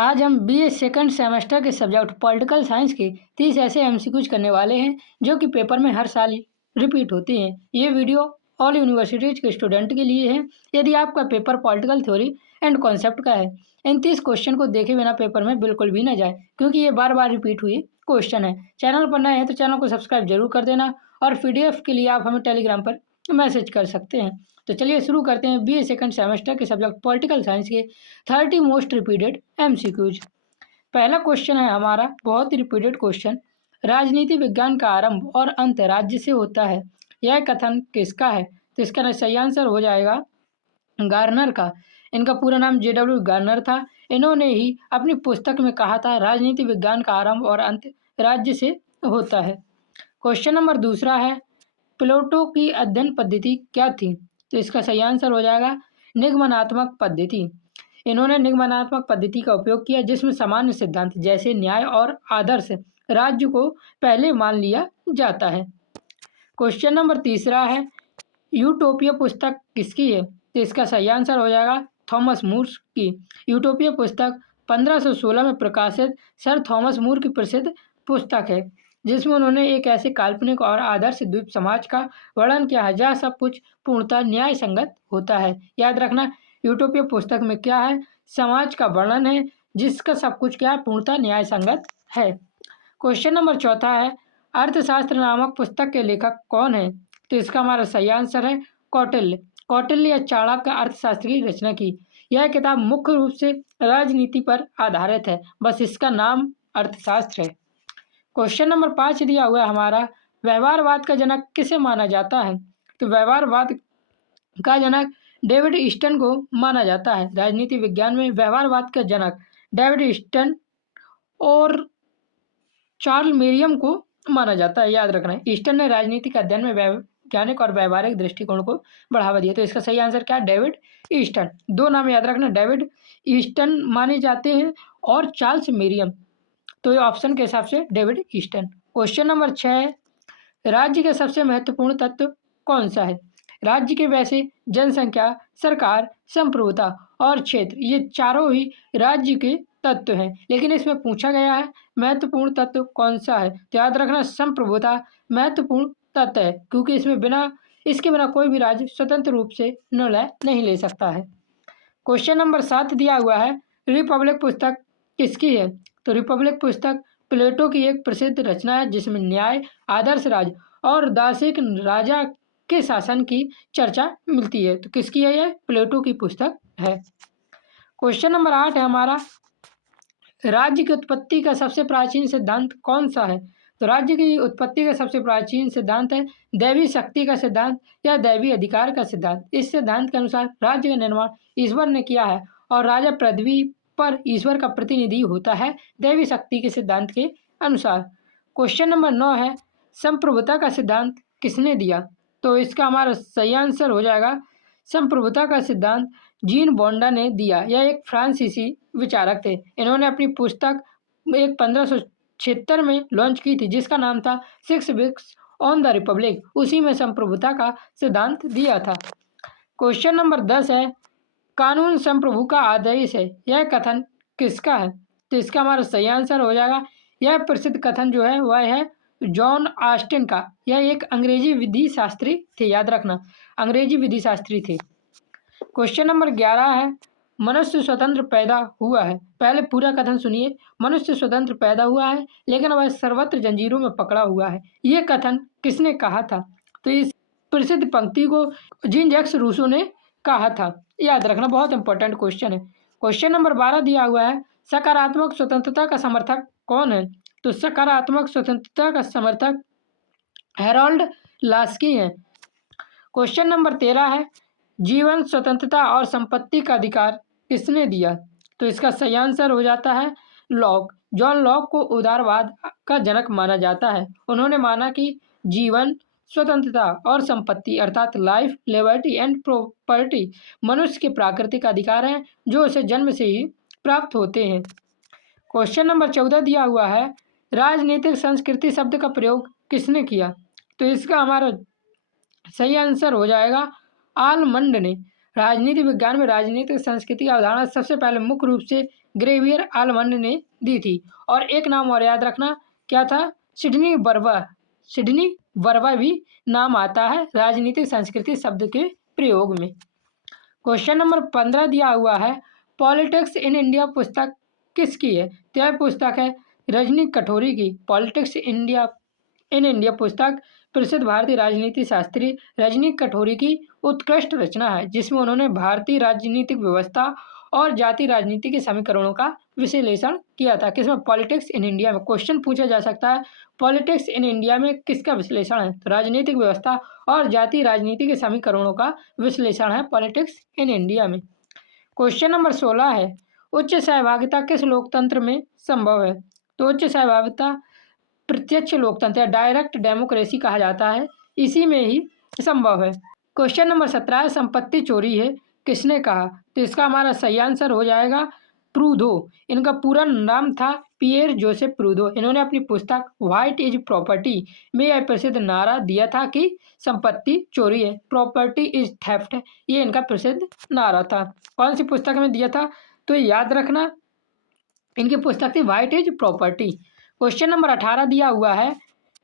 आज हम BA second semester के सब्जेक्ट पॉलिटिकल साइंस के 30 ऐसे एमसीक्यूज करने वाले हैं जो कि पेपर में हर साल रिपीट होते हैं। ये वीडियो ऑल यूनिवर्सिटीज के स्टूडेंट के लिए है। यदि आपका paper political theory and concept का है, इन 30 क्वेश्चन को देखे बिना पेपर में बिल्कुल भी ना जाए, क्योंकि ये बार बार रिपीट हुई क्वेश्चन है। चैनल पर नए हैं तो चैनल को सब्सक्राइब जरूर कर देना, और पीडीएफ के लिए आप हमें टेलीग्राम पर मैसेज कर सकते हैं। तो चलिए शुरू करते हैं बीए सेकंड सेमेस्टर के सब्जेक्ट पॉलिटिकल साइंस के 30 मोस्ट रिपीटेड एमसीक्यूज। पहला क्वेश्चन है हमारा बहुत ही रिपीटेड क्वेश्चन। राजनीति विज्ञान का आरंभ और अंत राज्य से होता है, यह कथन किसका है? तो इसका सही आंसर हो जाएगा गार्नर का। इनका पूरा नाम जेडब्ल्यू गार्नर था। इन्होंने ही अपनी पुस्तक में कहा था राजनीति विज्ञान का आरंभ और अंत राज्य से होता है। क्वेश्चन नंबर दूसरा है प्लेटो की अध्ययन पद्धति क्या थी? तो इसका सही आंसर हो जाएगा निगमनात्मक पद्धति। इन्होंने निगमनात्मक पद्धति का उपयोग किया, जिसमें सामान्य सिद्धांत जैसे न्याय और आदर्श राज्य को पहले मान लिया जाता है। क्वेश्चन नंबर तीसरा है यूटोपिया पुस्तक किसकी है? तो इसका सही आंसर हो जाएगा थॉमस मूर की। यूटोपिया पुस्तक 1516 में प्रकाशित सर थॉमस मूर की प्रसिद्ध पुस्तक है, जिसमें उन्होंने एक ऐसे काल्पनिक और आदर्श द्वीप समाज का वर्णन किया है जहाँ सब कुछ पूर्णतः न्याय संगत होता है। याद रखना, यूटोपिया पुस्तक में क्या है? समाज का वर्णन है जिसका सब कुछ क्या है? पूर्णतः न्याय संगत है। क्वेश्चन नंबर चौथा है अर्थशास्त्र नामक पुस्तक के लेखक कौन है? तो इसका हमारा सही आंसर है कौटिल्य। कौटिल्य या चाणक्य अर्थशास्त्र की रचना की। यह किताब मुख्य रूप से राजनीति पर आधारित है, बस इसका नाम अर्थशास्त्र है। क्वेश्चन नंबर 5 दिया हुआ है हमारा व्यवहारवाद का जनक किसे माना जाता है? तो व्यवहारवाद का जनक डेविड ईस्टन को माना जाता है। राजनीति विज्ञान में व्यवहारवाद का जनक डेविड ईस्टन और चार्ल्स मेरियम को माना जाता है। याद रखना है, ईस्टन ने राजनीति के अध्ययन में वैज्ञानिक और व्यवहारिक दृष्टिकोण को बढ़ावा दिया। तो इसका सही आंसर क्या है? David Easton. दो नाम याद रखना, डेविड ईस्टन माने जाते हैं और चार्ल्स मेरियम। तो ये ऑप्शन के हिसाब से डेविड ईस्टन। क्वेश्चन नंबर 6 राज्य का सबसे महत्वपूर्ण तत्व कौन सा है? राज्य के वैसे जनसंख्या, सरकार, संप्रभुता और क्षेत्र, ये चारों ही राज्य के तत्व हैं, लेकिन इसमें पूछा गया है महत्वपूर्ण तत्व कौन सा है। तो याद रखना संप्रभुता महत्वपूर्ण तत्व है, क्योंकि इसके बिना कोई भी राज्य स्वतंत्र रूप से निर्णय नहीं ले सकता है। क्वेश्चन नंबर 7 दिया हुआ है रिपब्लिक पुस्तक किसकी है? तो रिपब्लिक पुस्तक प्लेटो की एक प्रसिद्ध रचना है, जिसमें न्याय, आदर्श राज और दार्शनिक राजा के शासन की चर्चा मिलती है। तो किसकी है? यह प्लेटो की पुस्तक है। क्वेश्चन नंबर 8 है हमारा राज्य की उत्पत्ति का सबसे प्राचीन सिद्धांत कौन सा है? तो राज्य की उत्पत्ति का सबसे प्राचीन सिद्धांत है दैवी शक्ति का सिद्धांत या दैवी अधिकार का सिद्धांत। इस सिद्धांत के अनुसार राज्य का निर्माण ईश्वर ने किया है और राजा पृथ्वी पर ईश्वर का प्रतिनिधि होता है दैवी शक्ति के सिद्धांत के अनुसार। क्वेश्चन नंबर 9 है संप्रभुता का सिद्धांत किसने दिया? तो इसका हमारा सही आंसर हो जाएगा संप्रभुता का सिद्धांत जीन बोंडा ने दिया। यह एक फ्रांसीसी विचारक थे। इन्होंने अपनी पुस्तक 1576 में लॉन्च की थी, जिसका नाम था 6 वीक्स ऑन द रिपब्लिक। उसी में संप्रभुता का सिद्धांत दिया था। क्वेश्चन नंबर 10 है कानून संप्रभु का आदेश है, यह कथन किसका है? तो इसका हमारा सही आंसर हो जाएगा यह प्रसिद्ध कथन जो है वह है जॉन ऑस्टिन का। यह एक अंग्रेजी विधि शास्त्री थे। याद रखना, अंग्रेजी विधि शास्त्री थे। क्वेश्चन नंबर 11 है मनुष्य स्वतंत्र पैदा हुआ है। पहले पूरा कथन सुनिए। मनुष्य स्वतंत्र पैदा हुआ है, लेकिन वह सर्वत्र जंजीरों में पकड़ा हुआ है। यह कथन किसने कहा था? तो इस प्रसिद्ध पंक्ति को जीन जैक्स रूसो ने कहा था। याद रखना, बहुत इंपॉर्टेंट क्वेश्चन है। क्वेश्चन नंबर 12 दिया हुआ है सकारात्मक स्वतंत्रता का समर्थक कौन है? तो सकारात्मक स्वतंत्रता का समर्थक हैरोल्ड लास्की है। क्वेश्चन नंबर 13 है जीवन, स्वतंत्रता और संपत्ति का अधिकार किसने दिया? तो इसका सही आंसर हो जाता है लॉक। जॉन लॉक को उदारवाद का जनक माना जाता है। उन्होंने माना कि जीवन, स्वतंत्रता और संपत्ति अर्थात लाइफ, लिबर्टी एंड प्रॉपर्टी मनुष्य के प्राकृतिक अधिकार हैं, जो उसे जन्म से ही प्राप्त होते हैं। क्वेश्चन नंबर 14 दिया हुआ है राजनीतिक संस्कृति शब्द का प्रयोग किसने किया? तो इसका हमारा सही आंसर हो जाएगा आलमंड ने। राजनीति विज्ञान में राजनीतिक संस्कृति की अवधारणा सबसे पहले मुख्य रूप से ग्रेवियर आलमंड ने दी थी। और एक नाम और याद रखना, क्या था? सिडनी बर्बर। सिडनी बर्बर भी नाम आता है राजनीतिक संस्कृति शब्द के प्रयोग में। क्वेश्चन नंबर 15 दिया हुआ है, पॉलिटिक्स इन इंडिया पुस्तक किसकी है? तो यह पुस्तक है रजनी कटोरी की। पॉलिटिक्स इन इंडिया पुस्तक प्रसिद्ध भारतीय राजनीति शास्त्री रजनी कटोरी की उत्कृष्ट रचना है, जिसमें उन्होंने भारतीय राजनीतिक व्यवस्था और जाति राजनीति के समीकरणों का विश्लेषण किया था। किसमें? पॉलिटिक्स इन इंडिया में। क्वेश्चन पूछा जा सकता है, पॉलिटिक्स इन इंडिया में किसका विश्लेषण है? तो राजनीतिक व्यवस्था और जाति राजनीति के समीकरणों का विश्लेषण है पॉलिटिक्स इन इंडिया में। क्वेश्चन नंबर 16 है, उच्च सहभागिता किस लोकतंत्र में संभव है? तो उच्च सहभागिता प्रत्यक्ष लोकतंत्र या डायरेक्ट डेमोक्रेसी कहा जाता है, इसी में ही संभव है। क्वेश्चन नंबर 17 है, संपत्ति चोरी है किसने कहा? तो इसका हमारा सही आंसर हो जाएगा प्रूदो। इनका पूरा नाम था पियर जोसेफ प्रूदो। इन्होंने अपनी पुस्तक व्हाट इज प्रॉपर्टी में यह प्रसिद्ध नारा दिया था कि संपत्ति चोरी है, प्रॉपर्टी इज थेफ्ट है, ये इनका प्रसिद्ध नारा था। कौन सी पुस्तक में दिया था? तो याद रखना, इनकी पुस्तक थी what is property. Question number 18 दिया हुआ है,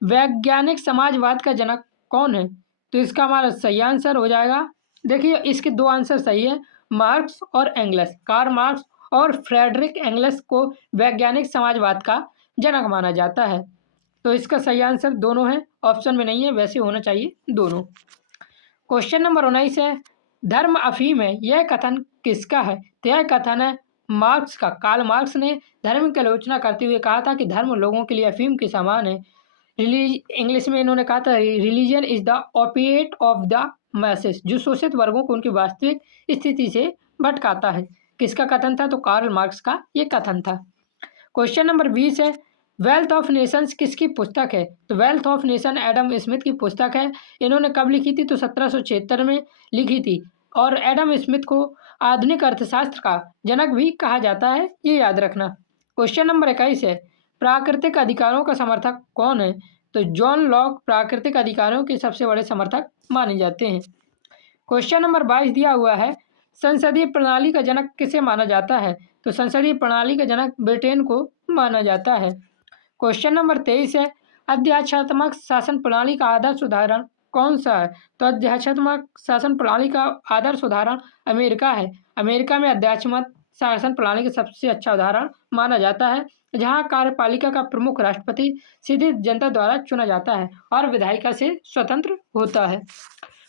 वैज्ञानिक समाजवाद का जनक कौन है? तो इसका हमारा सही आंसर हो जाएगा, देखिए इसके दो आंसर सही है, मार्क्स और एंगल्स। कार्ल मार्क्स और फ्रेडरिक एंगल्स को वैज्ञानिक समाजवाद का जनक माना जाता है। तो इसका सही आंसर दोनों है, ऑप्शन में नहीं है, वैसे होना चाहिए दोनों। क्वेश्चन नंबर 19 है, धर्म अफीम है, यह कथन किसका है? तो यह कथन है मार्क्स का। कार्ल मार्क्स ने धर्म की आलोचना करते हुए कहा था कि धर्म लोगों के लिए अफीम के समान है। इंग्लिश में इन्होंने कहा था, religion is the opiate of the message, जो शोषित वर्गों को उनकी वास्तविक स्थिति से भटकाता है। किसका कथन था? तो कार्ल मार्क्स का ये कथन था। क्वेश्चन नंबर 20 है, वेल्थ ऑफ नेशंस किसकी पुस्तक है? तो wealth of nation Adam Smith की पुस्तक है। इन्होंने कब लिखी थी? तो 1776 में लिखी थी। और एडम स्मिथ को आधुनिक अर्थशास्त्र का जनक भी कहा जाता है, ये याद रखना। क्वेश्चन नंबर 21 है, प्राकृतिक अधिकारों का समर्थक कौन है? तो जॉन लॉक प्राकृतिक अधिकारों के सबसे बड़े समर्थक माने जाते हैं। क्वेश्चन नंबर 22 दिया हुआ है, संसदीय प्रणाली का जनक किसे माना जाता है? तो संसदीय प्रणाली का जनक ब्रिटेन को माना जाता है। क्वेश्चन नंबर 23 है, अध्यात्मात्मक शासन प्रणाली का आदर्श उदाहरण कौन सा है? तो अध्यात्मात्मक शासन प्रणाली का आदर्श उदाहरण अमेरिका है। अमेरिका में अध्यात्मात्मक शासन प्रणाली का सबसे अच्छा उदाहरण माना जाता है, जहां कार्यपालिका का प्रमुख राष्ट्रपति सीधे जनता द्वारा चुना जाता है और विधायिका से स्वतंत्र होता है।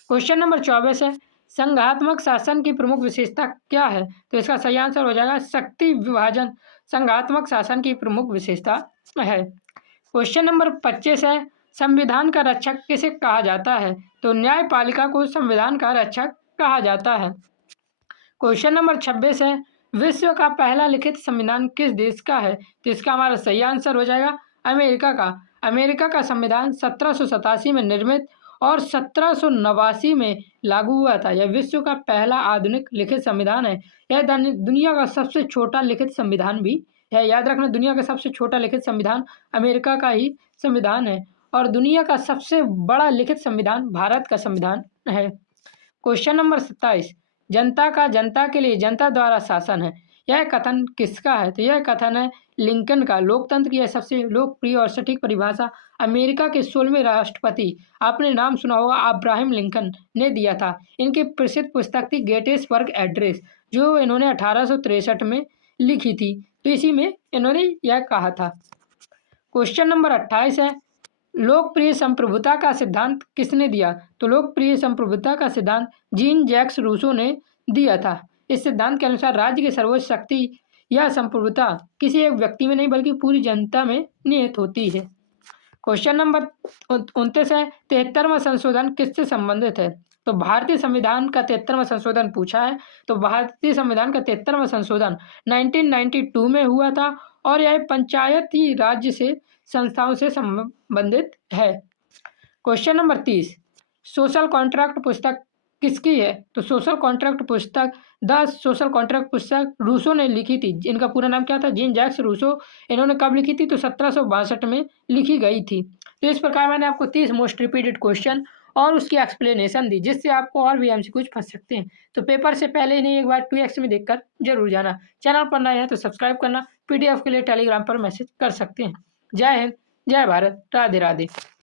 क्वेश्चन नंबर 24 है, संघात्मक शासन की प्रमुख विशेषता क्या है? तो इसका सही आंसर हो जाएगा शक्ति विभाजन संघात्मक शासन की प्रमुख विशेषता है। क्वेश्चन नंबर 25 है, संविधान का रक्षक किसे कहा जाता है? तो न्यायपालिका को संविधान का रक्षक कहा जाता है। क्वेश्चन नंबर 26 है, विश्व का पहला लिखित संविधान किस देश का है? तो इसका हमारा सही आंसर हो जाएगा अमेरिका का। अमेरिका का संविधान 1787 में निर्मित और 1789 में लागू हुआ था। यह विश्व का पहला आधुनिक लिखित संविधान है। यह दुनिया का सबसे छोटा लिखित संविधान भी है। याद रखना, दुनिया का सबसे छोटा लिखित संविधान अमेरिका का ही संविधान है और दुनिया का सबसे बड़ा लिखित संविधान भारत का संविधान है। क्वेश्चन नंबर 27, जनता का जनता के लिए जनता द्वारा शासन है, यह कथन किसका है? तो यह कथन है लिंकन का। लोकतंत्र की यह सबसे लोकप्रिय और सटीक परिभाषा अमेरिका के 16वें राष्ट्रपति, आपने नाम सुना होगा, अब्राहम लिंकन ने दिया था। इनकी प्रसिद्ध पुस्तक थी गेटिसबर्ग एड्रेस, जो इन्होंने 1863 में लिखी थी। तो इसी में इन्होंने यह कहा था। क्वेश्चन नंबर 28 है, लोकप्रिय संप्रभुता का सिद्धांत किसने दिया? तो लोकप्रिय संप्रभुता का सिद्धांत जीन जैक्स रूसो ने दिया था। इस सिद्धांत के अनुसार राज्य की सर्वोच्च शक्ति या संप्रभुता किसी एक व्यक्ति में नहीं बल्कि पूरी जनता में निहित होती है। क्वेश्चन नंबर 29 है, 73वां संशोधन किससे संबंधित है? तो भारतीय संविधान का 73वां संशोधन पूछा है। तो भारतीय संविधान का 73वां संशोधन 1992 में हुआ था और यह पंचायती राज्य से संस्थाओं से संबंधित है। क्वेश्चन नंबर 30, सोशल कॉन्ट्रैक्ट पुस्तक किसकी है? तो सोशल कॉन्ट्रैक्ट पुस्तक द सोशल कॉन्ट्रैक्ट पुस्तक रूसो ने लिखी थी। इनका पूरा नाम क्या था? Jean Jacques Rousseau. इन्होंने कब लिखी थी? तो 1762 में लिखी गई थी। तो इस प्रकार मैंने आपको 30 मोस्ट रिपीटेड क्वेश्चन और उसकी एक्सप्लेनेशन दी, जिससे आपको और भी एमसीक्यूज फँस सकते हैं। तो पेपर से पहले इन्हें एक बार 2x में देखकर ज़रूर जाना। चैनल पर नए हैं तो सब्सक्राइब करना, पीडीएफ के लिए टेलीग्राम पर मैसेज कर सकते हैं। जय हिंद, जय भारत, राधे राधे।